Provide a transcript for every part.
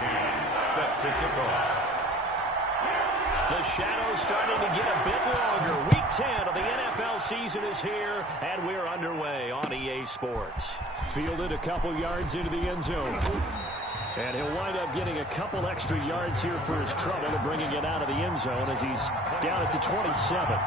Game set to tip off. The shadow's starting to get a bit longer. Week 10 of the NFL season is here, and we're underway on EA Sports. Fielded a couple yards into the end zone. And he'll wind up getting a couple extra yards here for his trouble and bringing it out of the end zone as he's down at the 27.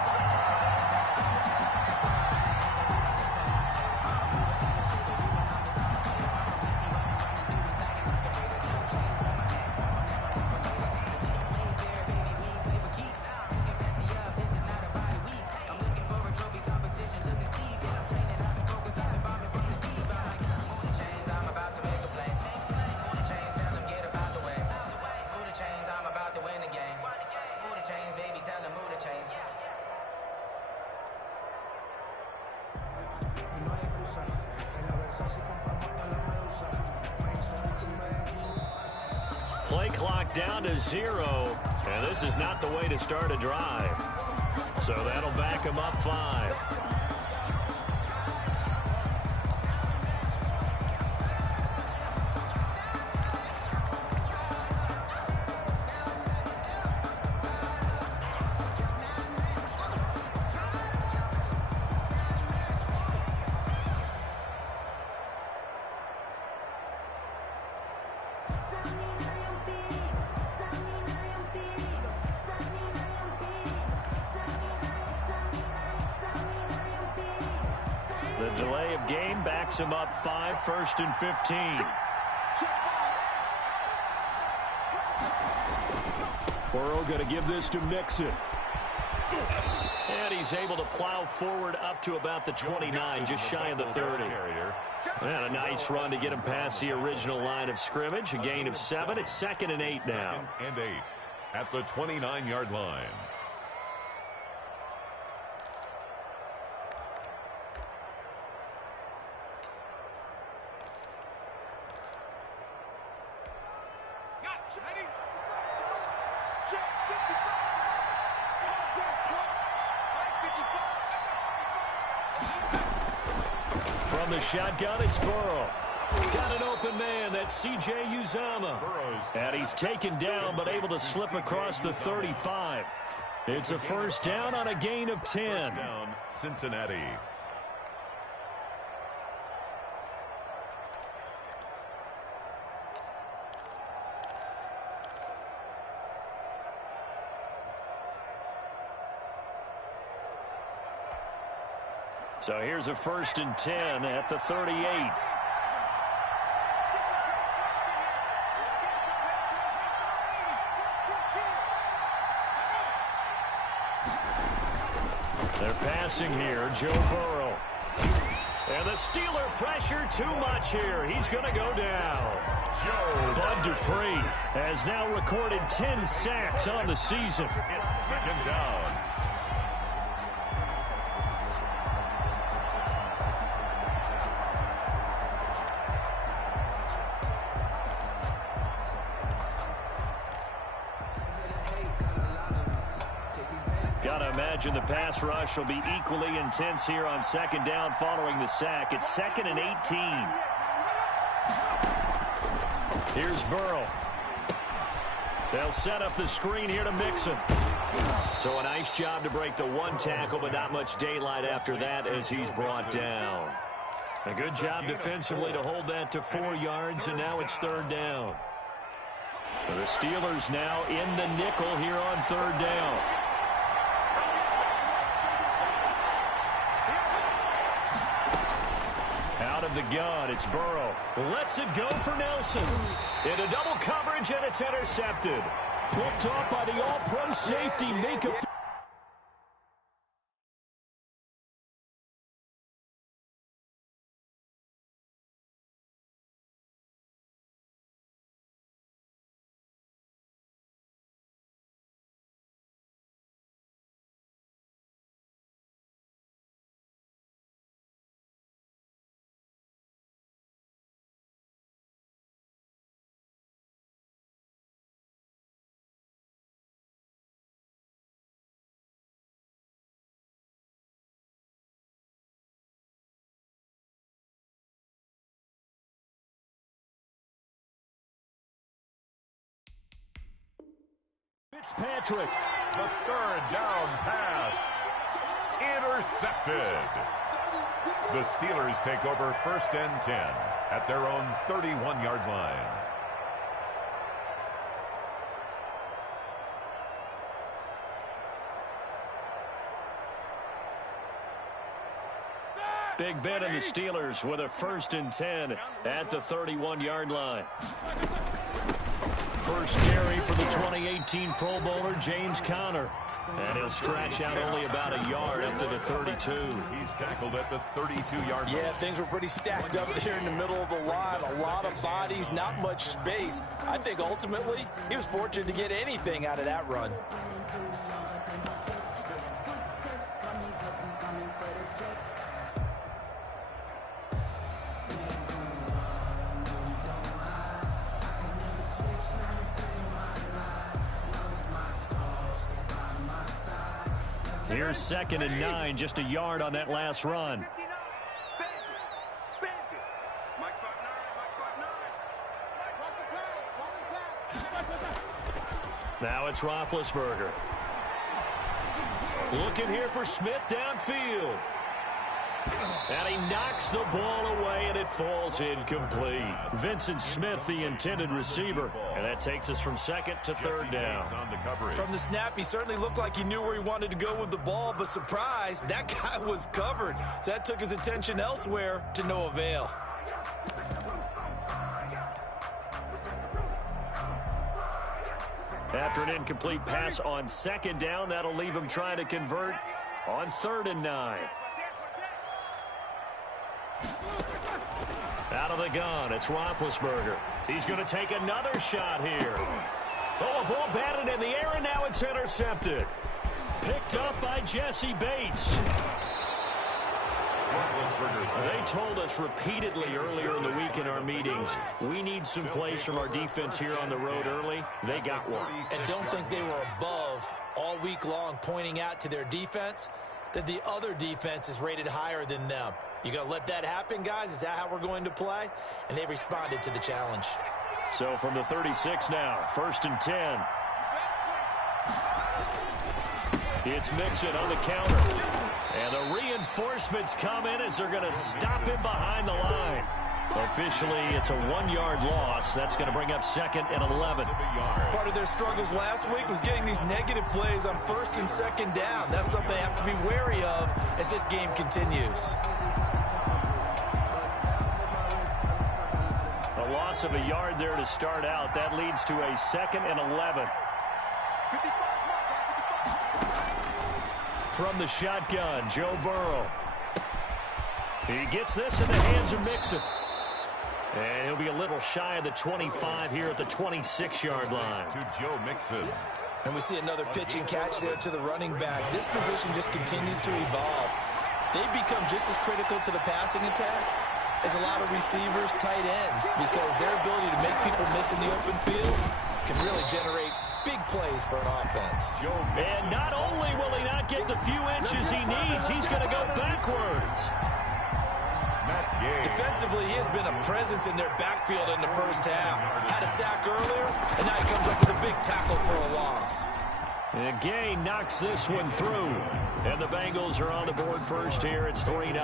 Play clock down to 0, and this is not the way to start a drive. So that'll back him up 5. The delay of game backs him up 5, 1st and 15. Burrow going to give this to Mixon. And he's able to plow forward up to about the 29, just shy of the 30. And a nice run to get him past the original line of scrimmage. A gain of 7. It's 2nd and 8 now. 2nd and 8 at the 29-yard line. From the shotgun, it's Burrow. Got an open man. That's C.J. Uzomah. And he's taken down, but able to slip across the 35. It's a first down on a gain of 10. First down, Cincinnati. So here's a 1st and 10 at the 38. They're passing here, Joe Burrow. And the Steeler pressure too much here. He's going to go down. Bud Dupree has now recorded 10 sacks on the season. It's 2nd down. Gotta imagine the pass rush will be equally intense here on 2nd down following the sack. It's 2nd and 18. Here's Burrow. They'll set up the screen here to Mixon. So a nice job to break the 1 tackle, but not much daylight after that as he's brought down. A good job defensively to hold that to 4 yards, and now it's 3rd down. The Steelers now in the nickel here on 3rd down. Out of the gun, it's Burrow. Lets it go for Nelson. Into double coverage, and it's intercepted. Picked off by the all-pro safety, Mika. Fitzpatrick. The third down pass. Intercepted. The Steelers take over 1st and 10 at their own 31-yard line. Big Ben and the Steelers with a 1st and 10 at the 31-yard line. First carry for the 2018 Pro Bowler, James Conner. And he'll scratch out only about a yard up to the 32. He's tackled at the 32-yard line. Yeah, things were pretty stacked up there in the middle of the line. A lot of bodies, not much space. I think ultimately he was fortunate to get anything out of that run. Here's 2nd and 9, just a yard on that last run. Now it's Roethlisberger. Looking here for Smith downfield. And he knocks the ball away, and it falls incomplete. Vincent Smith, the intended receiver. And that takes us from 2nd to 3rd down. From the snap, he certainly looked like he knew where he wanted to go with the ball, but surprise, that guy was covered. So that took his attention elsewhere to no avail. After an incomplete pass on 2nd down, that'll leave him trying to convert on 3rd and 9. Out of the gun, it's Roethlisberger. He's going to take another shot here. Oh, a ball batted in the air, and now it's intercepted. Picked up by Jesse Bates. They told us repeatedly earlier in the week in our meetings, we need some plays from our defense here on the road early. They got one. And don't think they were above all week long, pointing out to their defense that the other defense is rated higher than them. You going to let that happen, guys? Is that how we're going to play? And they responded to the challenge. So from the 36 now, 1st and 10. It's Mixon on the counter. And the reinforcements come in as they're going to stop him behind the line. Officially, it's a 1-yard loss. That's going to bring up 2nd and 11. Part of their struggles last week was getting these negative plays on 1st and 2nd down. That's something they have to be wary of as this game continues. A loss of a yard there to start out. That leads to a 2nd and 11. From the shotgun, Joe Burrow. He gets this in the hands of Mixon. And he'll be a little shy of the 25 here at the 26-yard line. To Joe Mixon. And we see another pitch and catch there to the running back. This position just continues to evolve. They've become just as critical to the passing attack as a lot of receivers, tight ends, because their ability to make people miss in the open field can really generate big plays for an offense. And not only will he not get the few inches he needs, he's going to go backwards. Defensively, he has been a presence in their backfield in the first half. Had a sack earlier, and now he comes up with a big tackle for a loss. And Gay knocks this one through. And the Bengals are on the board first here. It's 3-0.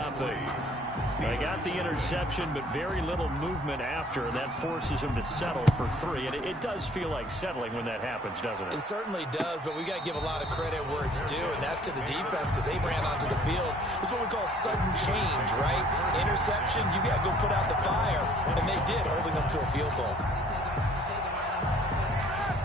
They got the interception, but very little movement after, and that forces them to settle for 3. And it does feel like settling when that happens, doesn't it? It certainly does, but we got to give a lot of credit where it's due, and that's to the defense because they ran onto the field. This is what we call sudden change, right? Interception, you got to go put out the fire, and they did, holding them to a field goal.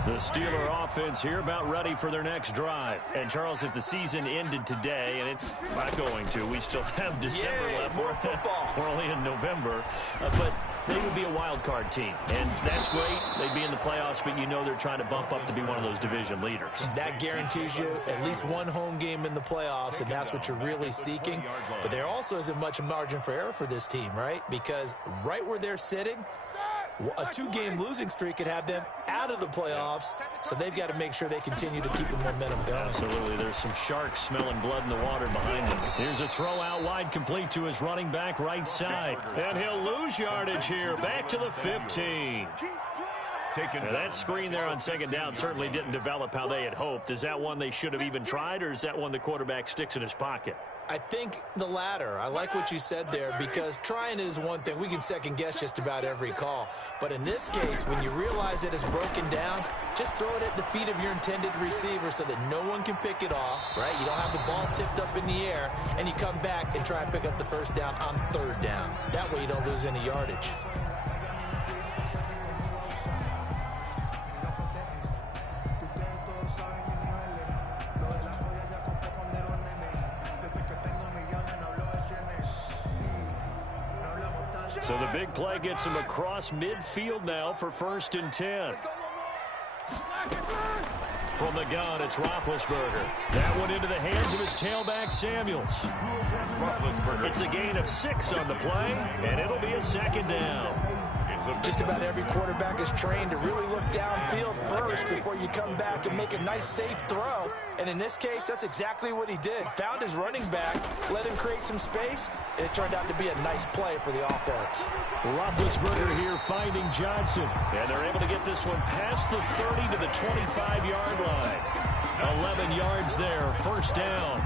The Steeler offense here about ready for their next drive. And, Charles, if the season ended today, and it's not going to, we still have December left. More football. We're only in November. But they would be a wild card team. And that's great. They'd be in the playoffs, but you know they're trying to bump up to be one of those division leaders. That guarantees you at least one home game in the playoffs, and that's what you're really seeking. But there also isn't much margin for error for this team, right? Because right where they're sitting, a 2-game losing streak could have them out of the playoffs, so they've got to make sure they continue to keep the momentum going. Absolutely. There's some sharks smelling blood in the water behind them. Here's a throw out wide, complete to his running back right side. And he'll lose yardage here, back to the 15. taken. Now, that screen there on second down certainly didn't develop how they had hoped. Is that one they should have even tried, or is that one the quarterback sticks in his pocket? I think the latter. I like what you said there, because trying it is one thing. We can second guess just about every call. But in this case, when you realize that it's broken down, just throw it at the feet of your intended receiver so that no one can pick it off, right? You don't have the ball tipped up in the air, and you come back and try and pick up the first down on third down. That way you don't lose any yardage. So the big play gets him across midfield now for 1st and 10. From the gun, it's Roethlisberger. That one into the hands of his tailback, Samuels. It's a gain of 6 on the play, and it'll be a 2nd down. Just about every quarterback is trained to really look downfield first before you come back and make a nice, safe throw. And in this case, that's exactly what he did. Found his running back, let him create some space, and it turned out to be a nice play for the offense. Roethlisberger here finding Johnson. And they're able to get this one past the 30 to the 25-yard line. 11 yards there, 1st down.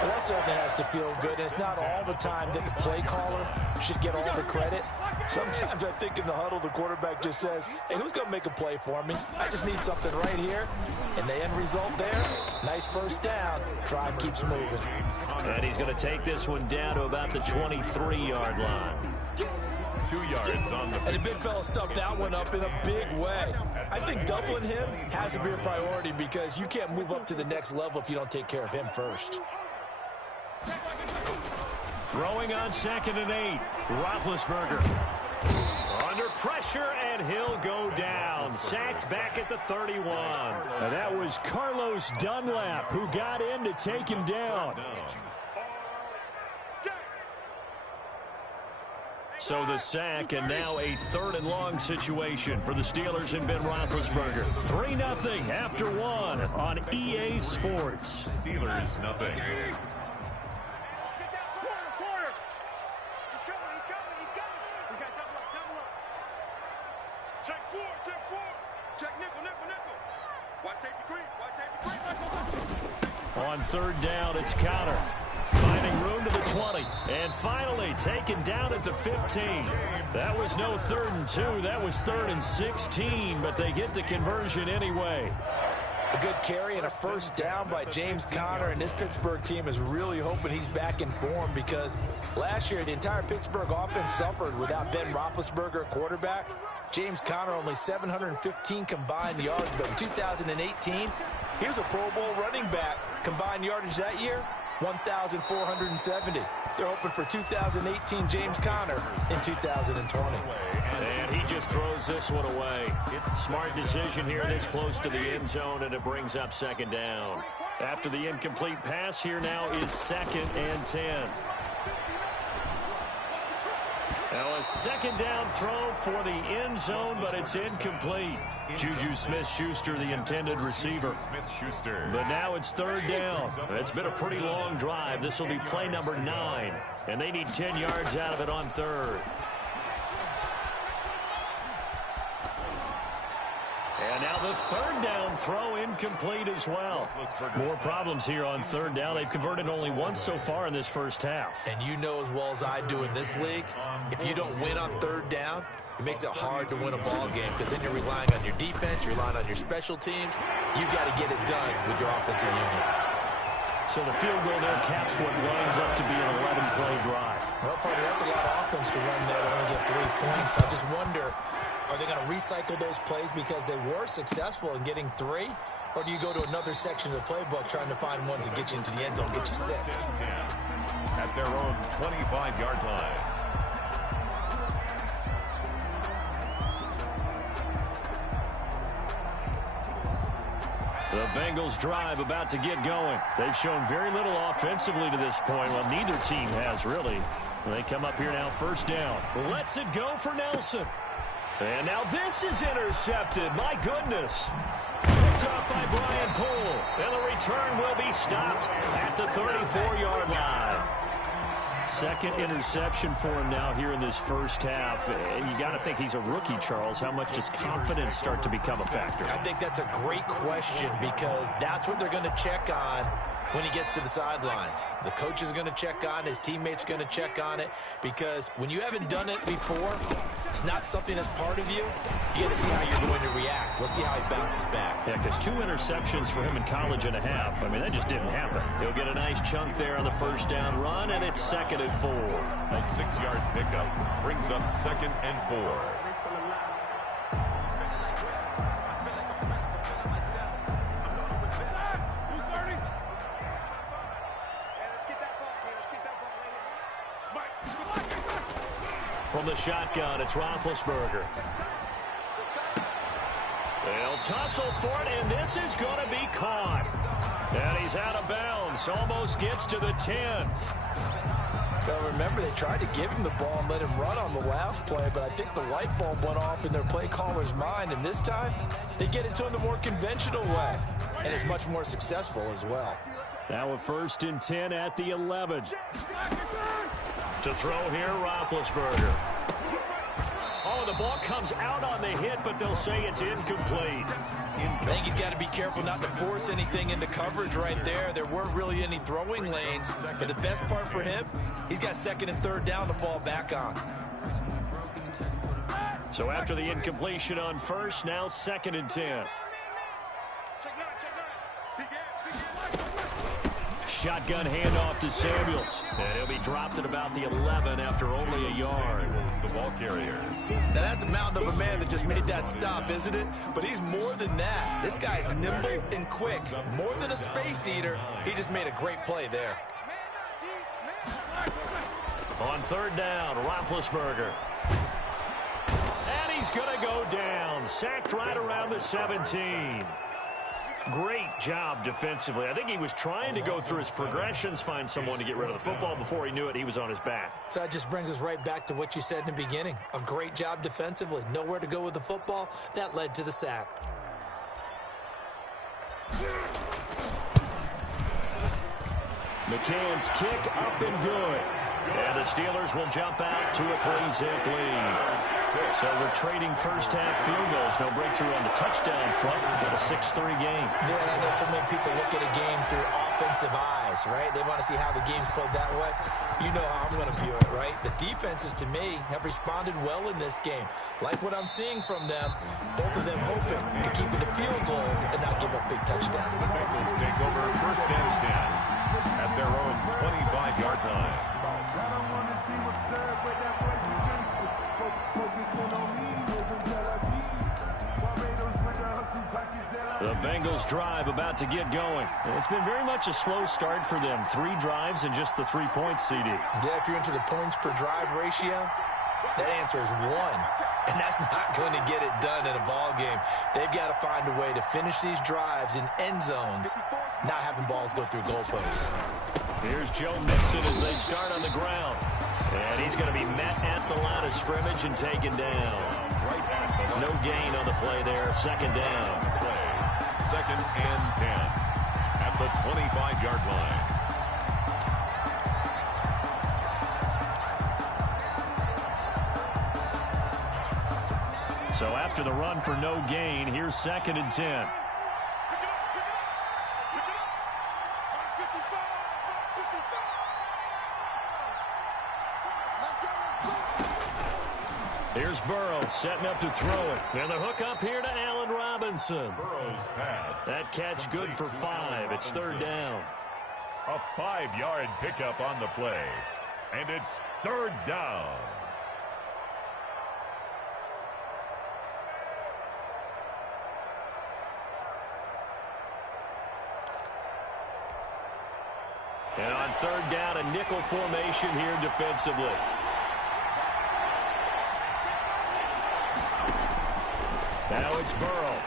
Well, that certainly has to feel good. And it's not all the time that the play caller should get all the credit. Sometimes I think in the huddle, the quarterback just says, hey, who's going to make a play for me? I just need something right here. And the end result there, nice 1st down. Drive keeps moving. And he's going to take this one down to about the 23-yard line. 2 yards on the. And the big fella stuffed that one up in a big way. I think doubling him has to be a priority, because you can't move up to the next level if you don't take care of him first. Throwing on 2nd and 8. Roethlisberger under pressure, and he'll go down. Sacked back at the 31. And that was Carlos Dunlap who got in to take him down. So the sack, and now a 3rd and long situation for the Steelers and Ben Roethlisberger. 3-0 after 1 on EA Sports. Steelers nothing. On 3rd down, it's Conner. Finding room to the 20. And finally taken down at the 15. That was no 3rd and 2. That was 3rd and 16. But they get the conversion anyway. A good carry and a 1st down by James Conner. And this Pittsburgh team is really hoping he's back in form, because last year the entire Pittsburgh offense suffered without Ben Roethlisberger at quarterback. James Conner only 715 combined yards, but in 2018, he was a Pro Bowl running back. Combined yardage that year, 1,470. They're hoping for 2018 James Conner in 2020. And he just throws this one away. Smart decision here this close to the end zone, and it brings up 2nd down. After the incomplete pass, here now is 2nd and 10. Now a 2nd down throw for the end zone, but it's incomplete. Juju Smith-Schuster, the intended receiver. But now it's 3rd down. It's been a pretty long drive. This will be play number 9, and they need 10 yards out of it on 3rd. And now the 3rd down throw incomplete as well. More problems here on 3rd down. They've converted only once so far in this first half. And you know as well as I do in this league, if you don't win on 3rd down, it makes it hard to win a ball game, because then you're relying on your defense, you're relying on your special teams. You got to get it done with your offensive unit. So the field goal there caps what winds up to be an 11-play drive. Well, Party, that's a lot of offense to run there to only get 3 points. I just wonder, are they going to recycle those plays because they were successful in getting 3? Or do you go to another section of the playbook trying to find ones that get you into the end zone, get you 6? At their own 25-yard line. The Bengals drive about to get going. They've shown very little offensively to this point. Well, neither team has really. They come up here now, 1st down. Lets it go for Nelson. And now this is intercepted. My goodness. Picked up by Brian Poole. And the return will be stopped at the 34-yard line. Second interception for him now here in this first half. And you got to think he's a rookie, Charles. How much does confidence start to become a factor? I think that's a great question because that's what they're going to check on when he gets to the sidelines. The coach is going to check on, his teammates are going to check on it, because when you haven't done it before, it's not something that's part of you. You got to see how you're going to react. Let's see how he bounces back. Yeah, because 2 interceptions for him in college and a half. I mean, that just didn't happen. He'll get a nice chunk there on the first down run, and it's 2nd and 4. A 6-yard pickup brings up 2nd and 4. From the shotgun, it's Roethlisberger. They'll tussle for it, and this is going to be caught. And he's out of bounds. Almost gets to the 10. Well, remember, they tried to give him the ball and let him run on the last play, but I think the light bulb went off in their play caller's mind, and this time they get it to him the more conventional way, and it's much more successful as well. Now a 1st and 10 at the 11. To throw here, Roethlisberger. Oh, the ball comes out on the hit, but they'll say it's incomplete. I think he's got to be careful not to force anything into coverage right there. There weren't really any throwing lanes, but the best part for him, he's got 2nd and 3rd down to fall back on. So after the incompletion on 1st, now 2nd and 10. Shotgun handoff to Samuels. And he'll be dropped at about the 11 after only a yard. The ball carrier. Now that's a mountain of a man that just made that stop, isn't it? But he's more than that. This guy's nimble and quick. More than a space eater. He just made a great play there. On 3rd down, Roethlisberger. And he's going to go down. Sacked right around the 17. Great job defensively. I think he was trying to go through his progressions, find someone to get rid of the football. Before he knew it, he was on his back. So that just brings us right back to what you said in the beginning. A great job defensively. Nowhere to go with the football. That led to the sack. McCann's kick up and good. And the Steelers will jump out to a 3-zip lead. So we're trading first half field goals. No breakthrough on the touchdown front. Got a 6-3 game. Yeah, and I know so many people look at a game through offensive eyes, right? They want to see how the game's played that way. You know how I'm going to view it, right? The defenses, to me, have responded well in this game. Like what I'm seeing from them, both of them hoping to keep it to field goals and not give up big touchdowns. The Bengals take over 1st and 10 at their own 25-yard line. The Bengals drive about to get going. It's been very much a slow start for them. 3 drives and just the 3 points, CD. Yeah, if you're into the points per drive ratio, that answer is 1. And that's not going to get it done in a ball game. They've got to find a way to finish these drives in end zones, not having balls go through goalposts. Here's Joe Mixon as they start on the ground. And he's going to be met at the line of scrimmage and taken down. No gain on the play there. 2nd down. 2nd and 10 at the 25-yard line. So after the run for no gain, here's 2nd and 10. Here's Burrow setting up to throw it. And the hook up here to Allen Robinson. Burrow's pass. That catch good for 5. It's 3rd down. A 5-yard pickup on the play. And it's 3rd down. And on 3rd down, a nickel formation here defensively. Now it's Burrow.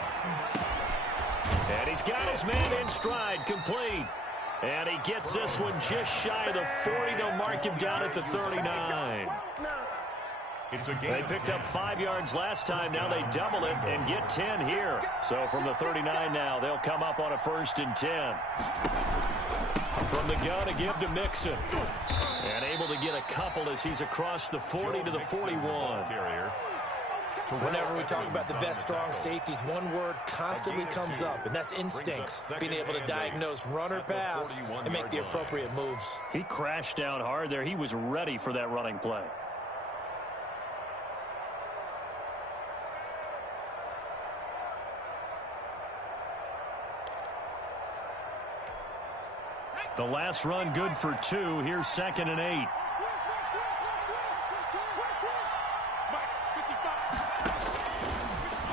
And he's got his man in stride, complete. And he gets this one just shy of the 40. They'll mark him down at the 39. They picked up 5 yards last time. Now they double it and get 10 here. So from the 39 now, they'll come up on a 1st and 10. From the gun to give to Mixon. And able to get a couple as he's across the 40 to the 41. Whenever we talk about the best strong safeties, one word constantly comes up, and that's instincts. Being able to diagnose run or pass and make the appropriate moves. He crashed down hard there. He was ready for that running play. The last run good for 2. Here's 2nd and 8.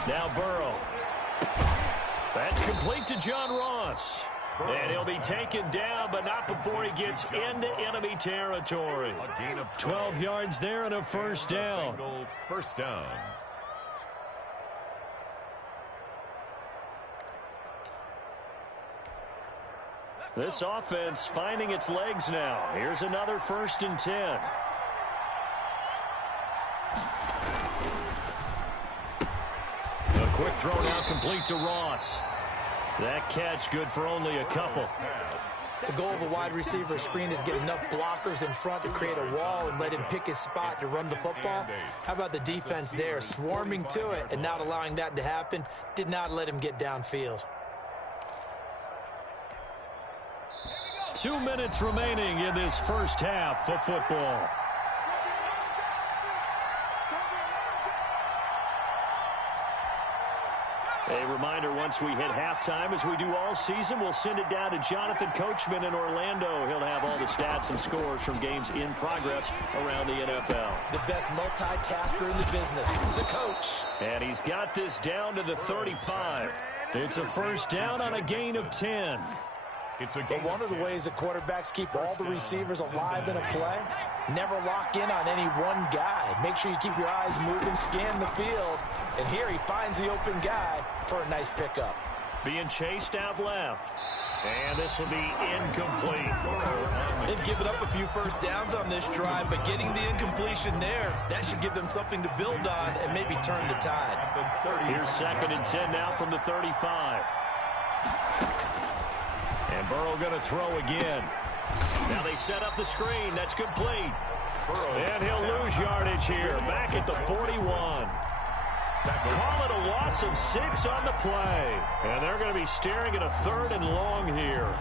Now Burrow. That's complete to John Ross. And he'll be taken down, but not before he gets into enemy territory. 12 yards there and a first down. First down. This offense finding its legs now. Here's another 1st and 10. A quick throw now complete to Ross. That catch good for only a couple. The goal of a wide receiver screen is get enough blockers in front to create a wall and let him pick his spot to run the football. How about the defense there, swarming to it and not allowing that to happen? Did not let him get downfield. 2 minutes remaining in this first half of football. A reminder, once we hit halftime, as we do all season, we'll send it down to Jonathan Coachman in Orlando. He'll have all the stats and scores from games in progress around the NFL. The best multitasker in the business, the coach. And he's got this down to the 35. It's a first down on a gain of 10. But one of the ways that quarterbacks keep all the receivers alive in a play, never lock in on any one guy. Make sure you keep your eyes moving, scan the field. And here he finds the open guy for a nice pickup. Being chased out left. And this will be incomplete. They've given up a few first downs on this drive, but getting the incompletion there, that should give them something to build on and maybe turn the tide. Here's 2nd and 10 now from the 35. And Burrow going to throw again. Now they set up the screen. That's complete. And he'll lose yardage here. Back at the 41. Call it a loss of 6 on the play. And they're going to be staring at a 3rd and long here.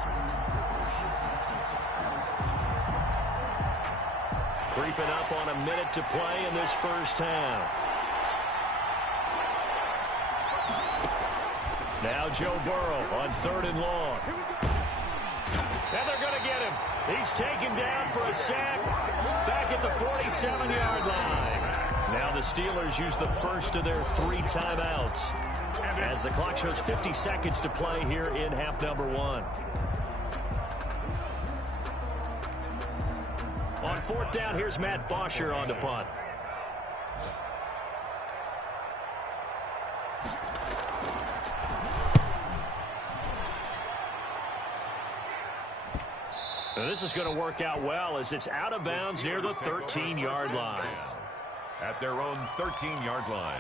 Creeping up on a minute to play in this first half. Now Joe Burrow on 3rd and long. And they're going to get him. He's taken down for a sack back at the 47-yard line. Now the Steelers use the first of their 3 timeouts as the clock shows 50 seconds to play here in half number 1. On 4th down, here's Matt Bosher on the punt. Now this is going to work out well as it's out of bounds near the 13-yard line. At their own 13-yard line.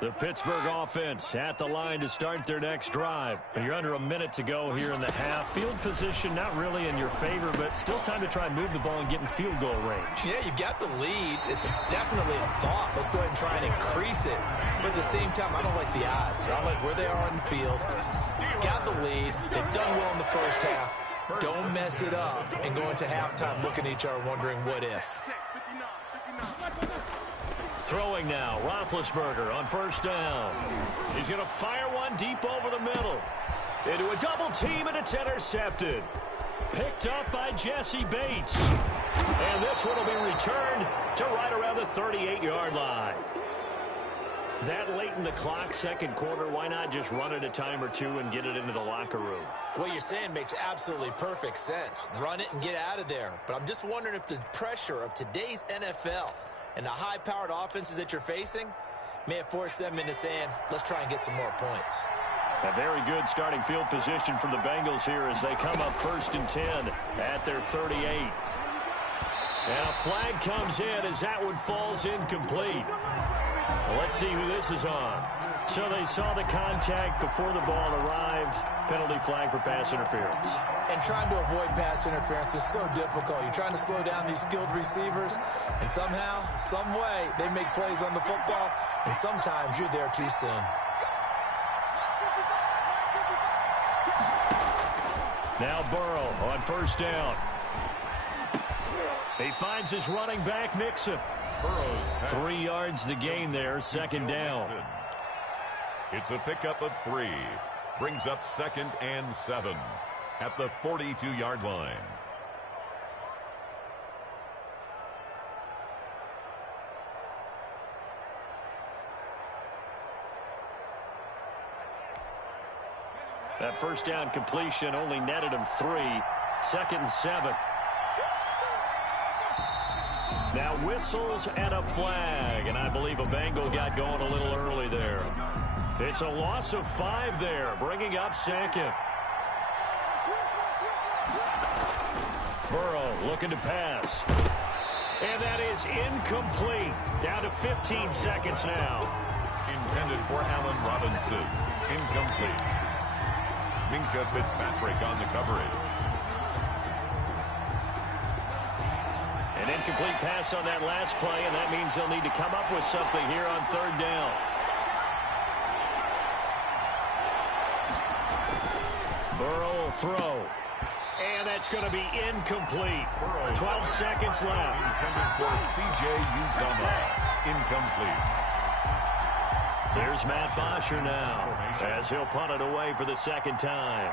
The Pittsburgh offense at the line to start their next drive. You're under a minute to go here in the half. Field position not really in your favor, but still time to try and move the ball and get in field goal range. Yeah, you've got the lead. It's definitely a thought. Let's go ahead and try and increase it. But at the same time, I don't like the odds. I like where they are on the field. Got the lead. They've done well in the first half. Don't mess it up and go into halftime looking at each other wondering what if. Throwing now, Roethlisberger on 1st down. He's going to fire one deep over the middle. Into a double team, and it's intercepted. Picked up by Jesse Bates. And this one will be returned to right around the 38-yard line. That late in the clock, 2nd quarter, why not just run it a time or two and get it into the locker room? What you're saying makes absolutely perfect sense. Run it and get out of there. But I'm just wondering if the pressure of today's NFL and the high-powered offenses that you're facing may have forced them into saying, let's try and get some more points. A very good starting field position for the Bengals here as they come up 1st and 10 at their 38. And a flag comes in as that one falls incomplete. Well, let's see who this is on. So they saw the contact before the ball arrived. Penalty flag for pass interference. And trying to avoid pass interference is so difficult. You're trying to slow down these skilled receivers, and somehow, some way, they make plays on the football, and sometimes you're there too soon. Now Burrow on 1st down. He finds his running back, Mixon. 3 yards the gain there, 2nd down. It's a pickup of 3. Brings up 2nd and 7 at the 42-yard line. That 1st down completion only netted him 3. 2nd and 7. Now whistles and a flag, and I believe a Bengal got going a little early there. It's a loss of 5 there, bringing up 2nd. Burrow looking to pass. And that is incomplete. Down to 15 seconds now. Intended for Allen Robinson. Incomplete. Minkah Fitzpatrick on the coverage. An incomplete pass on that last play, and that means they'll need to come up with something here on 3rd down. Burrow will throw. And that's going to be incomplete. 12 seconds left. Intended for C.J. Uzomah. Incomplete. There's Matt Bosher now as he'll punt it away for the 2nd time.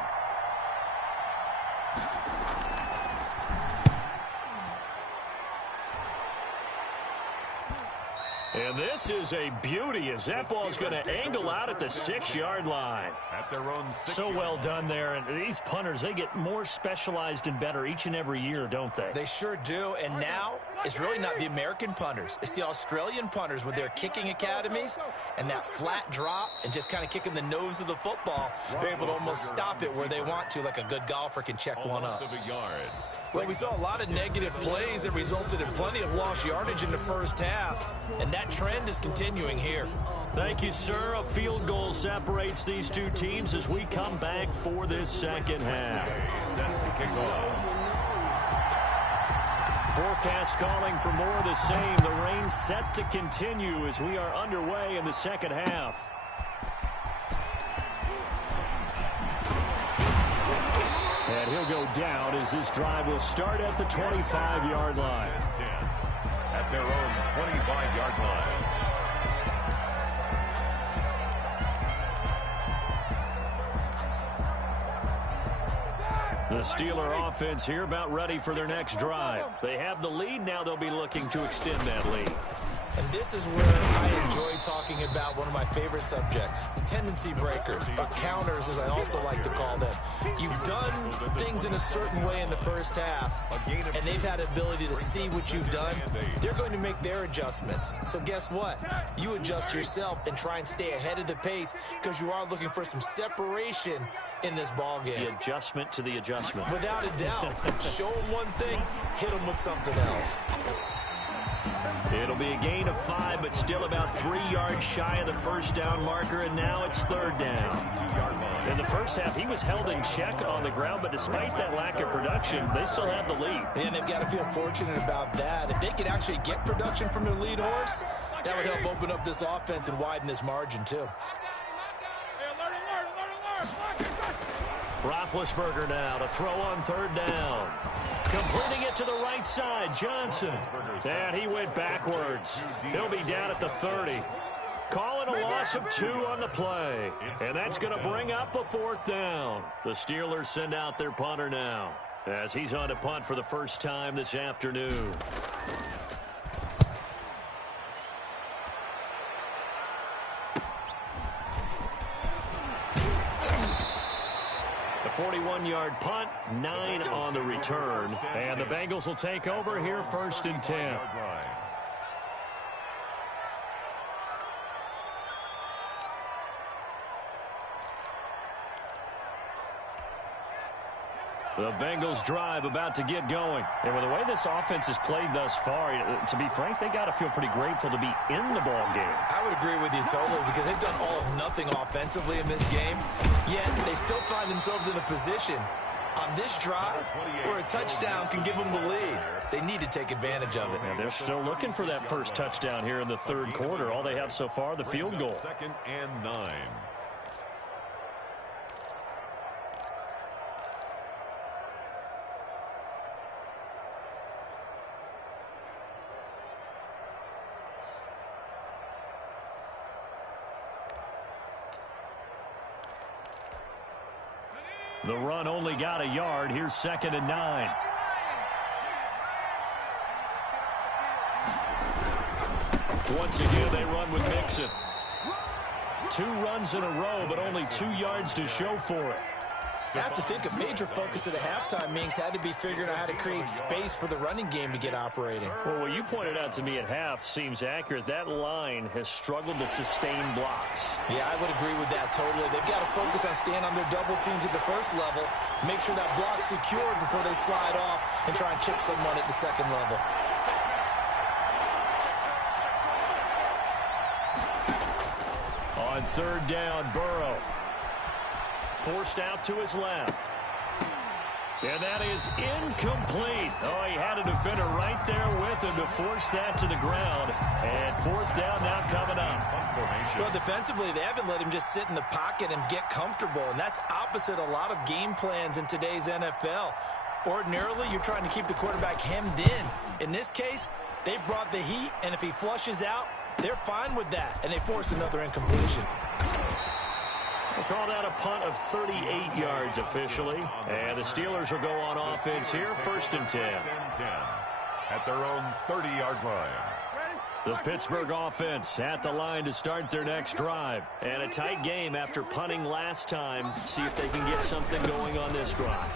And this is a beauty as that ball's going to angle out at the 6-yard line. At their own 6 So well done there. And these punters, they get more specialized and better each and every year, don't they? They sure do. And now it's really not the American punters. It's the Australian punters with their kicking academies and that flat drop and just kind of kicking the nose of the football. They're able to almost stop it where they want to, like a good golfer can check one up. Well, we saw a lot of negative plays that resulted in plenty of lost yardage in the 1st half, and that trend is continuing here. Thank you, sir. A field goal separates these two teams as we come back for this 2nd half. Set to kick off. Forecast calling for more of the same. The rain set to continue as we are underway in the 2nd half. And he'll go down as this drive will start at the 25-yard line. At their own 25-yard line. The Steeler offense here about ready for their next drive. They have the lead. Now they'll be looking to extend that lead. And this is where I enjoy talking about one of my favorite subjects, tendency breakers, or counters as I also like to call them. You've done things in a certain way in the 1st half, and they've had ability to see what you've done. They're going to make their adjustments. So guess what? You adjust yourself and try and stay ahead of the pace because you are looking for some separation in this ball game. The adjustment to the adjustment. Without a doubt. Show them one thing, hit them with something else. It'll be a gain of 5, but still about 3 yards shy of the 1st down marker, and now it's 3rd down. In the 1st half, he was held in check on the ground, but despite that lack of production, they still have the lead. And they've got to feel fortunate about that. If they could actually get production from their lead horse, that would help open up this offense and widen this margin, too. Roethlisberger now to throw on 3rd down. Completing it to the right side, Johnson. And he went backwards. He'll be down at the 30. Calling a loss of 2 on the play. And that's going to bring up a 4th down. The Steelers send out their punter now as he's on to punt for the first time this afternoon. The 41-yard punt, 9 on the return. And the Bengals will take over here 1st and 10. The Bengals drive about to get going. And with the way this offense has played thus far, to be frank, they got to feel pretty grateful to be in the ball game. I would agree with you totally because they've done all of nothing offensively in this game, yet they still find themselves in a position on this drive where a touchdown can give them the lead. They need to take advantage of it. And they're still looking for that first touchdown here in the third quarter. All they have so far, the field goal. 2nd and 9. The run only got a yard. Here's 2nd and 9. Once again, they run with Mixon. 2 runs in a row, but only 2 yards to show for it. I have to think a major focus at the halftime means had to be figuring out how to create space for the running game to get operating. Well, what you pointed out to me at half seems accurate. That line has struggled to sustain blocks. Yeah, I would agree with that totally. They've got to focus on staying on their double teams at the first level, make sure that block's secured before they slide off and try and chip someone at the second level. On 3rd down, Burrow. Forced out to his left. And that is incomplete. Oh, he had a defender right there with him to force that to the ground. And 4th down now coming up. Well, defensively, they haven't let him just sit in the pocket and get comfortable. And that's opposite a lot of game plans in today's NFL. Ordinarily, you're trying to keep the quarterback hemmed in. In this case, they brought the heat, and if he flushes out, they're fine with that, and they force another incompletion. They called out a punt of 38 yards officially. And the Steelers will go on offense here, 1st and 10. At their own 30-yard line. The Pittsburgh offense at the line to start their next drive. And a tight game after punting last time. See if they can get something going on this drive.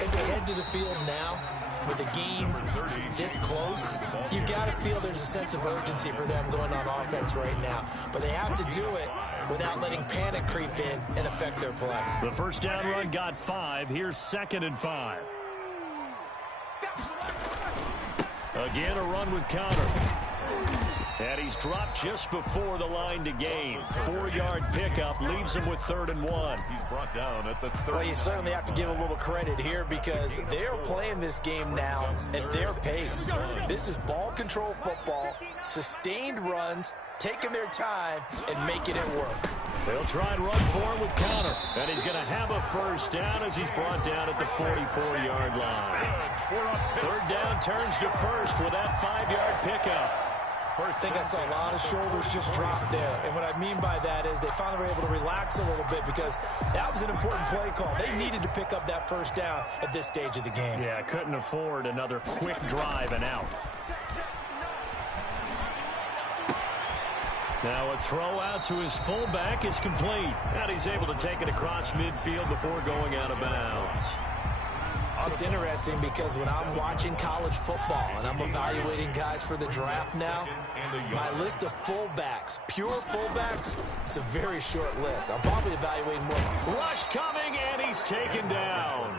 As they head to the field now, with the game this close, you've got to feel there's a sense of urgency for them going on offense right now. But they have to do it without letting panic creep in and affect their play. The first down run got 5. Here's 2nd and 5. Again, a run with Connor. And he's dropped just before the line to gain. 4-yard pickup leaves him with 3rd and 1. He's brought down at the 30. Well, you certainly have to give a little credit here because they're playing this game now at their pace. This is ball control football, sustained runs, taking their time, and making it work. They'll try and run for him with Connor. And he's going to have a first down as he's brought down at the 44-yard line. 3rd down turns to 1st with that 5-yard pickup. I think I saw a lot of shoulders just drop there. And what I mean by that is they finally were able to relax a little bit because that was an important play call. They needed to pick up that first down at this stage of the game. Yeah, couldn't afford another quick drive and out. Now a throw out to his fullback is complete. And he's able to take it across midfield before going out of bounds. It's interesting because when I'm watching college football and I'm evaluating guys for the draft now, my list of fullbacks, pure fullbacks, it's a very short list. I'm probably evaluating more. Rush coming, and he's taken down.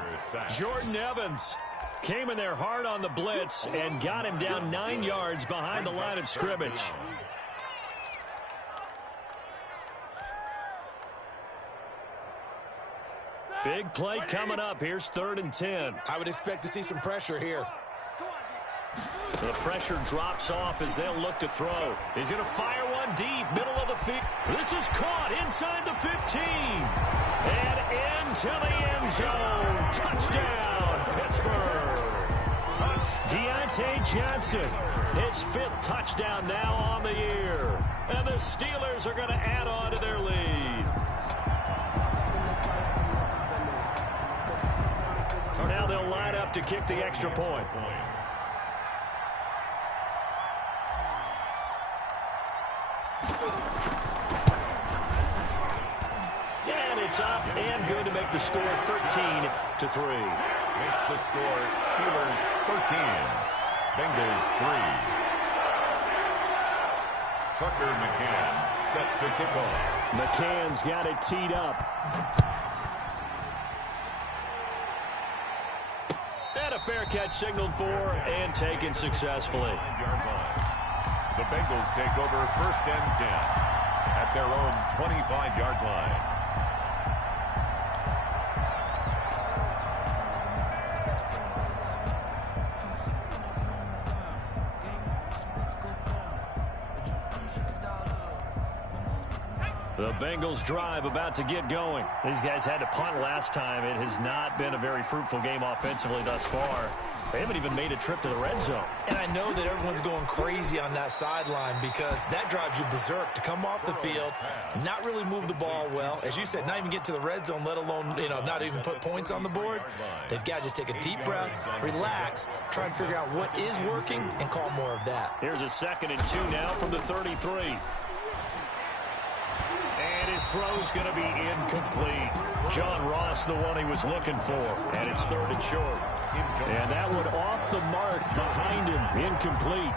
Jordan Evans came in there hard on the blitz and got him down 9 yards behind the line of scrimmage. Big play coming up. Here's 3rd and 10. I would expect to see some pressure here. The pressure drops off as they'll look to throw. He's going to fire one deep, middle of the field. This is caught inside the 15. And into the end zone. Touchdown, Pittsburgh. Deontay Johnson, his 5th touchdown now on the year. And the Steelers are going to add on to their lead. Now they'll line up to kick the extra point. And it's up and good to make the score 13-3. Makes the score Steelers 13, Bengals 3. Tucker McCann set to kick off. McCann's got it teed up. catch signaled for and taken successfully. The Bengals take over 1st and 10 at their own 25-yard line. The Bengals drive about to get going. These guys had to punt last time. It has not been a very fruitful game offensively thus far. They haven't even made a trip to the red zone. And I know that everyone's going crazy on that sideline because that drives you berserk to come off the field, not really move the ball well. As you said, not even get to the red zone, let alone, not even put points on the board. They've got to just take a deep breath, relax, try and figure out what is working, and call more of that. Here's a 2nd and 2 now from the 33. And his throw's going to be incomplete. John Ross, the one he was looking for. And it's 3rd and short. And that one off the mark behind him. Incomplete.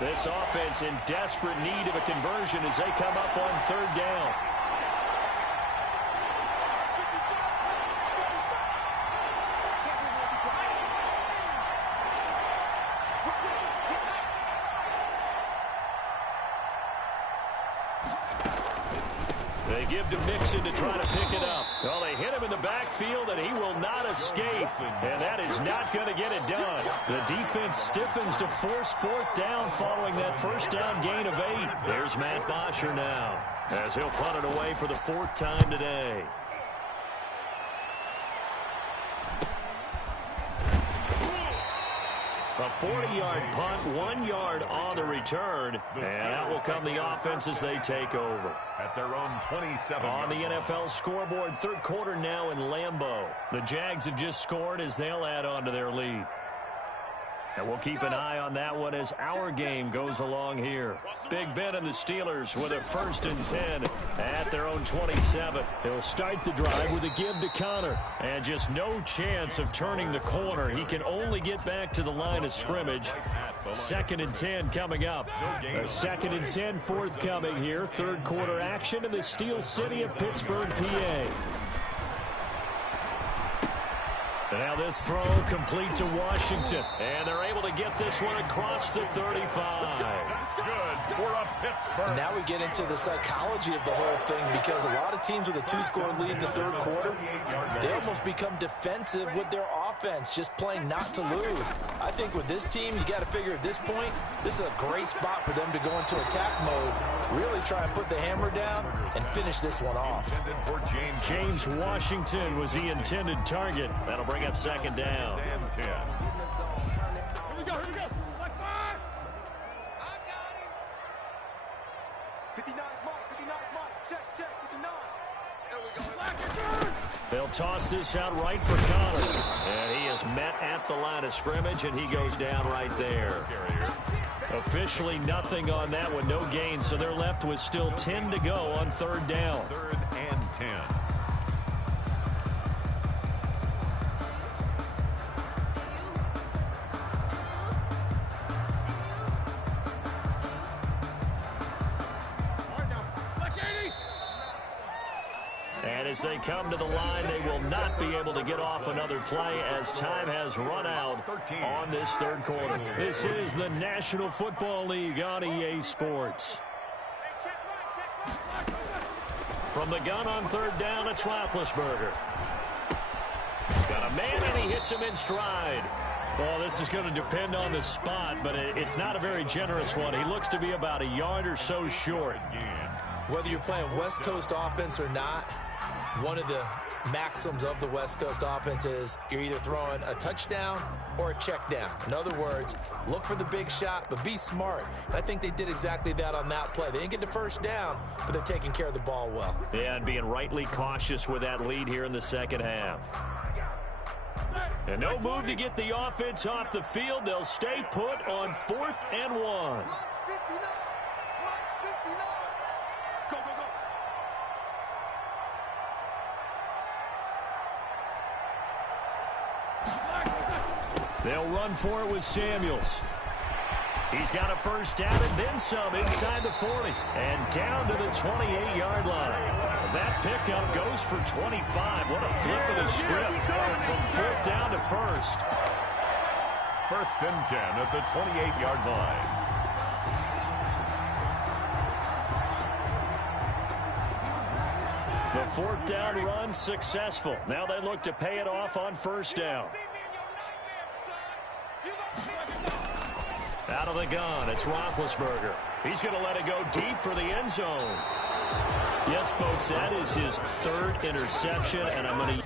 This offense in desperate need of a conversion as they come up on 3rd down. They give to Mixon to try to pick it up. Well, they hit him in the backfield, and he will not escape. And that is not going to get it done. The defense stiffens to force 4th down following that 1st down gain of 8. There's Matt Bosher now as he'll punt it away for the 4th time today. A 40-yard punt, 1 yard on the return, and that will come the offense as they take over. At their own 27. On the NFL scoreboard, 3rd quarter now in Lambeau. The Jags have just scored as they'll add on to their lead. And we'll keep an eye on that one as our game goes along here. Big Ben and the Steelers with a 1st and 10 at their own 27. He'll start the drive with a give to Connor. And just no chance of turning the corner. He can only get back to the line of scrimmage. 2nd and 10 coming up. A 2nd and 10 forthcoming here. 3rd quarter action in the Steel City of Pittsburgh, PA. And now this throw complete to Washington. And they're able to get this one across the 35. That's good for a Pittsburgh. And now we get into the psychology of the whole thing because a lot of teams with a 2-score lead in the 3rd quarter, they almost become defensive with their offense, just playing not to lose. I think with this team, you got to figure at this point, this is a great spot for them to go into attack mode, really try and put the hammer down and finish this one off. James Washington was the intended target. That'll bring up 2nd down. Here we go. Let's fire! I got him. 59 Mike. Check, 59. There we go. They'll toss this out right for Connor. And he is met at the line of scrimmage, and he goes down right there. Officially nothing on that one, no gain, so they're left with still 10 to go on 3rd down. 3rd and 10. And as they come to the line, they will not be able to get off another play as time has run out on this 3rd quarter. This is the National Football League on EA Sports. From the gun on 3rd down, it's Roethlisberger. Got a man, and he hits him in stride. Well, this is going to depend on the spot, but it's not a very generous one. He looks to be about a yard or so short. Whether you're playing West Coast offense or not, one of the maxims of the West Coast offense is you're either throwing a touchdown or a check down. In other words, look for the big shot, but be smart. And I think they did exactly that on that play. They didn't get the 1st down, but they're taking care of the ball well. Yeah, and being rightly cautious with that lead here in the 2nd half. And no move to get the offense off the field. They'll stay put on 4th and 1. They'll run for it with Samuels. He's got a first down and then some inside the 40. And down to the 28-yard line. That pickup goes for 25. What a flip of the script from fourth down to first. First and 10 at the 28-yard line. The fourth down run successful. Now they look to pay it off on first down. Out of the gun, it's Roethlisberger. He's going to let it go deep for the end zone. Yes, folks, that is his third interception, and I'm going to...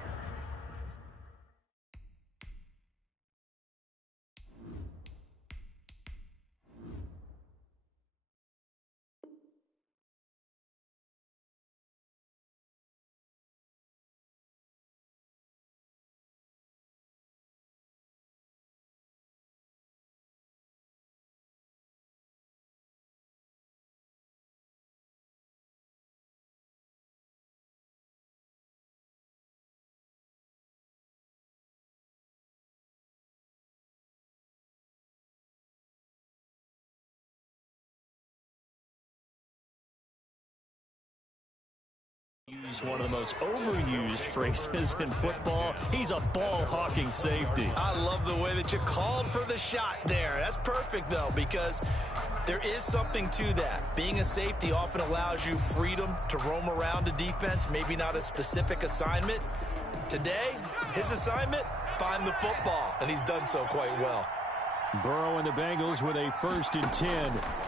Use one of the most overused phrases in football. He's a ball-hawking safety. I love the way that you called for the shot there. That's perfect, though, because there is something to that. Being a safety often allows you freedom to roam around a defense, maybe not a specific assignment. Today, his assignment, find the football, and he's done so quite well. Burrow and the Bengals with a 1st and 10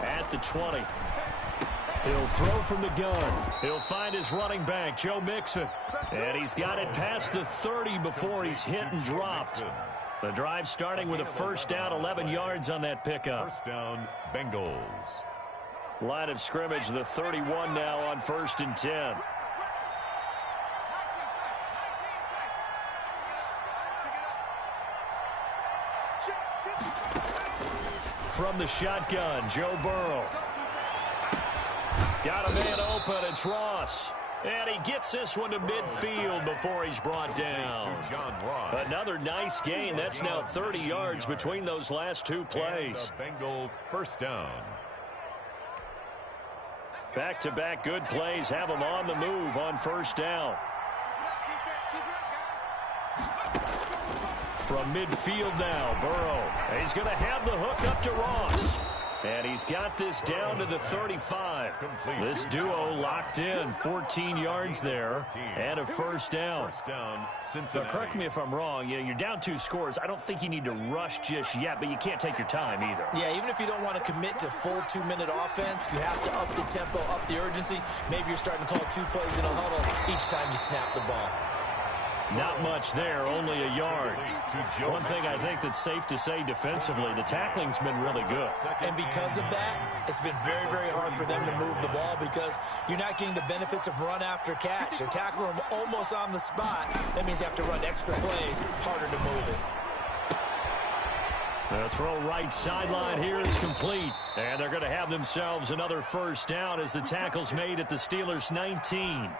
at the 20. He'll throw from the gun. He'll find his running back, Joe Mixon. And he's got it past the 30 before he's hit and dropped. The drive starting with a first down, 11 yards on that pickup. First down, Bengals. Line of scrimmage, the 31 now on 1st and 10. From the shotgun, Joe Burrow. Got a man open, it's Ross. And he gets this one to midfield before he's brought down. Another nice gain. That's now 30 yards between those last two plays. Bengal first down. Back-to-back good plays have him on the move on first down. From midfield now, Burrow. He's going to have the hook up to Ross. And he's got this down to the 35. This duo locked in, 14 yards there, and a first down. Now, correct me if I'm wrong. You're down 2 scores. I don't think you need to rush just yet, but you can't take your time either. Yeah, even if you don't want to commit to full 2-minute offense, you have to up the tempo, up the urgency. Maybe you're starting to call 2 plays in a huddle each time you snap the ball. Not much there, only a yard. One thing I think that's safe to say defensively, the tackling's been really good. And because of that, it's been very, very hard for them to move the ball because you're not getting the benefits of run after catch. They're tackling them almost on the spot. That means you have to run extra plays, harder to move it. The throw right sideline here is complete. And they're going to have themselves another first down as the tackle's made at the Steelers' 19.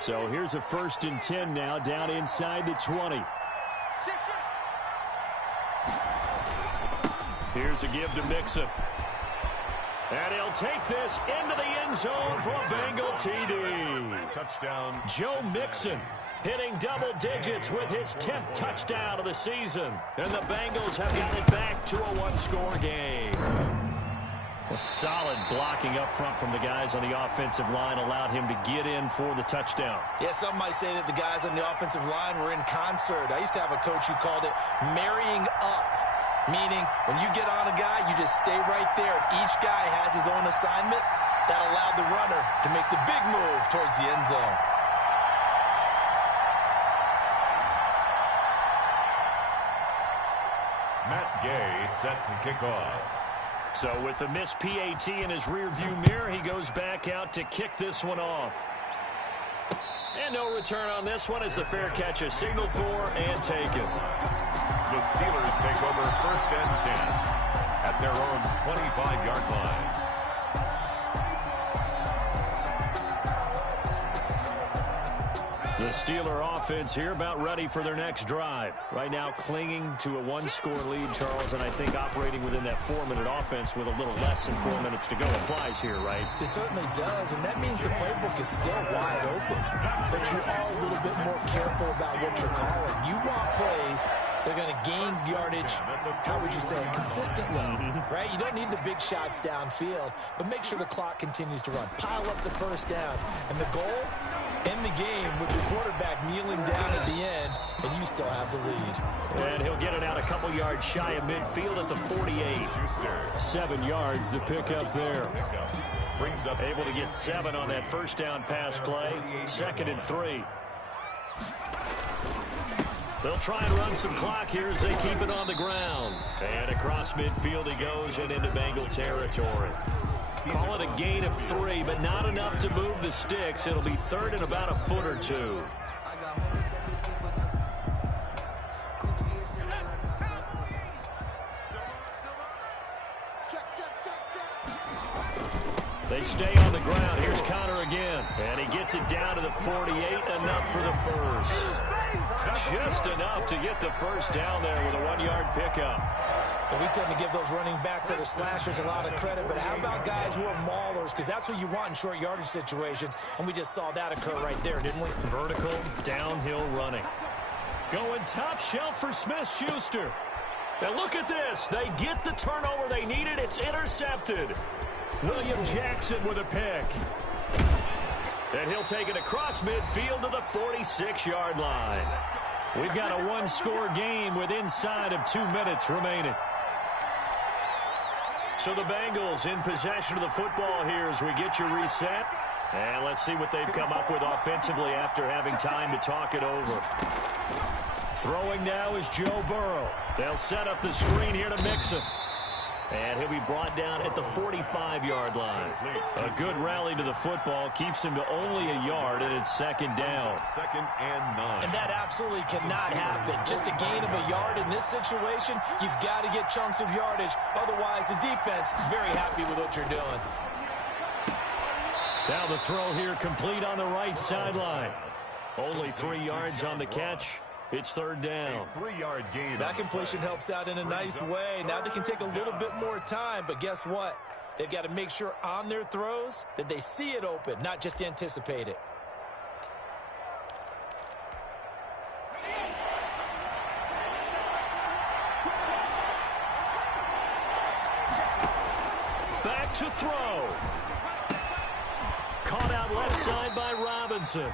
So here's a 1st and 10 now, down inside the 20. Here's a give to Mixon. And he'll take this into the end zone for a Bengal TD. Touchdown. Joe Mixon hitting double digits with his 10th touchdown of the season. And the Bengals have got it back to a 1-score game. A solid blocking up front from the guys on the offensive line allowed him to get in for the touchdown. Yeah, some might say that the guys on the offensive line were in concert. I used to have a coach who called it marrying up, meaning when you get on a guy, you just stay right there. And each guy has his own assignment. That allowed the runner to make the big move towards the end zone. Matt Gay set to kick off. So with the missed PAT in his rearview mirror, he goes back out to kick this one off. And no return on this one as the fair catch is signaled for and taken. The Steelers take over 1st and 10 at their own 25-yard line. The Steeler offense here about ready for their next drive. Right now clinging to a one-score lead, Charles, and I think operating within that 4-minute offense with a little less than 4 minutes to go applies here, right? It certainly does, and that means the playbook is still wide open. But you are a little bit more careful about what you're calling. You want plays they're going to gain yardage, how would you say it, consistently, right? You don't need the big shots downfield, but make sure the clock continues to run. Pile up the first down. And the goal, end the game with your quarterback kneeling down at the end, and you still have the lead. And he'll get it out a couple yards shy of midfield at the 48. 7 yards, the pickup there. Able to get 7 on that first down pass play. 2nd and 3. They'll try and run some clock here as they keep it on the ground. And across midfield he goes and into Bengal territory. Call it a gain of 3, but not enough to move the sticks. It'll be 3rd and about a foot or 2. They stay on the ground. Here's Connor again. And he gets it down to the 48. Enough for the first. Just enough to get the first down there with a 1-yard pickup. And we tend to give those running backs that are slashers a lot of credit, but how about guys who are maulers? Because that's who you want in short yardage situations, and we just saw that occur right there, didn't we? Vertical, downhill running. Going top shelf for Synyster. Now look at this. They get the turnover they needed. It's intercepted. William Jackson with a pick. And he'll take it across midfield to the 46-yard line. We've got a 1-score game with inside of 2 minutes remaining. So the Bengals in possession of the football here as we get you reset. And let's see what they've come up with offensively after having time to talk it over. Throwing now is Joe Burrow. They'll set up the screen here to Mixon. And he'll be brought down at the 45-yard line. A good rally to the football keeps him to only a yard, and it's 2nd down. 2nd and 9. And that absolutely cannot happen. Just a gain of a yard in this situation, you've got to get chunks of yardage. Otherwise, the defense, very happy with what you're doing. Now the throw here complete on the right sideline. Only 3 yards on the catch. It's 3rd down. A 3-yard gain. That completion helps out in a nice way. Now they can take a little bit more time, but guess what? They've got to make sure on their throws that they see it open, not just anticipate it. Back to throw. Caught out left side by Robinson.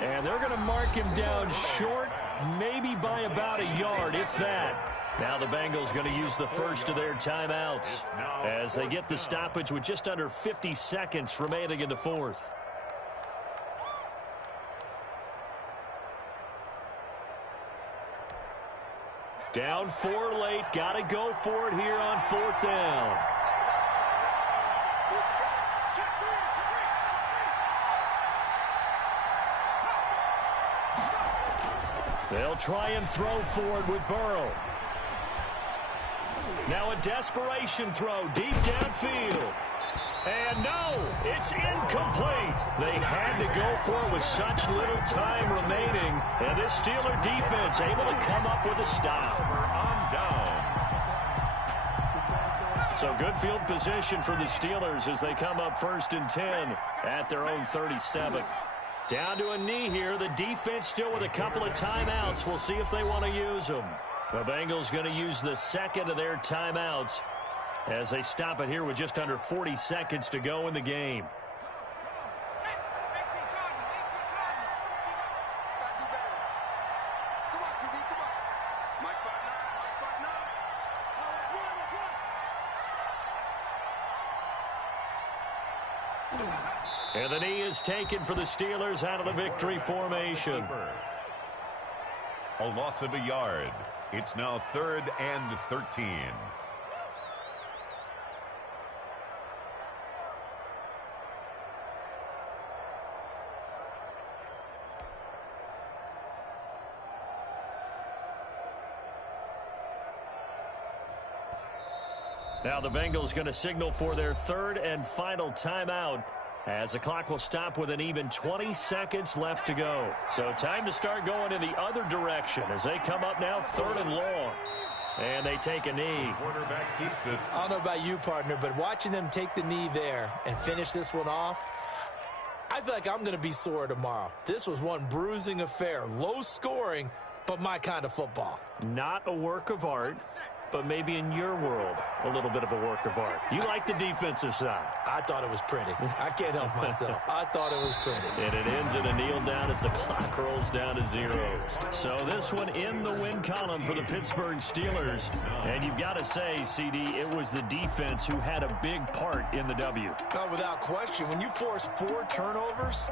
And they're going to mark him down short, maybe by about a yard, if that. Now the Bengals going to use the first of their timeouts as they get the stoppage with just under 50 seconds remaining in the 4th. Down 4 late. Got to go for it here on 4th down. They'll try and throw forward with Burrow. Now a desperation throw deep downfield. And no, it's incomplete. They had to go for it with such little time remaining. And this Steeler defense able to come up with a stop. On down. So good field position for the Steelers as they come up 1st and 10 at their own 37. Down to a knee here. The defense still with a couple of timeouts. We'll see if they want to use them. The Bengals going to use the 2nd of their timeouts as they stop it here with just under 40 seconds to go in the game. And the knee is taken for the Steelers out of the victory formation. A loss of a yard. It's now 3rd and 13. Now the Bengals going to signal for their 3rd and final timeout As the clock will stop with an even 20 seconds left to go. So time to start going in the other direction as they come up now 3rd and long. And they take a knee. Quarterback keeps it. I don't know about you, partner, but watching them take the knee there and finish this one off, I feel like I'm going to be sore tomorrow. This was one bruising affair. Low scoring, but my kind of football. Not a work of art, but maybe in your world, a little bit of a work of art. You like the defensive side. I thought it was pretty. I can't help myself. I thought it was pretty. And it ends in a kneel down as the clock rolls down to zeros. So this one in the win column for the Pittsburgh Steelers. And you've got to say, CD, it was the defense who had a big part in the W. Oh, without question. When you force 4 turnovers,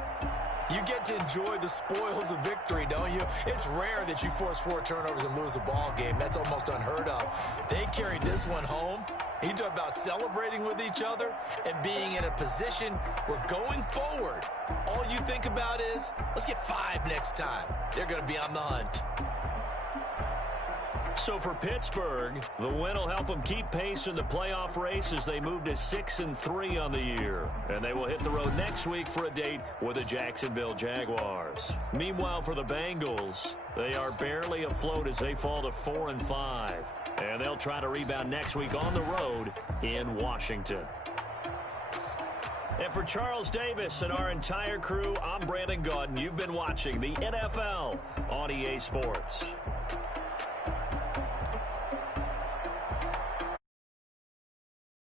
you get to enjoy the spoils of victory, don't you? It's rare that you force 4 turnovers and lose a ball game. That's almost unheard of. They carried this one home. He talked about celebrating with each other and being in a position where going forward, all you think about is, let's get 5 next time. They're going to be on the hunt. So for Pittsburgh, the win will help them keep pace in the playoff race as they move to 6-3 on the year. And they will hit the road next week for a date with the Jacksonville Jaguars. Meanwhile, for the Bengals, they are barely afloat as they fall to 4-5. And they'll try to rebound next week on the road in Washington. And for Charles Davis and our entire crew, I'm Brandon Gaudin. You've been watching the NFL on EA Sports.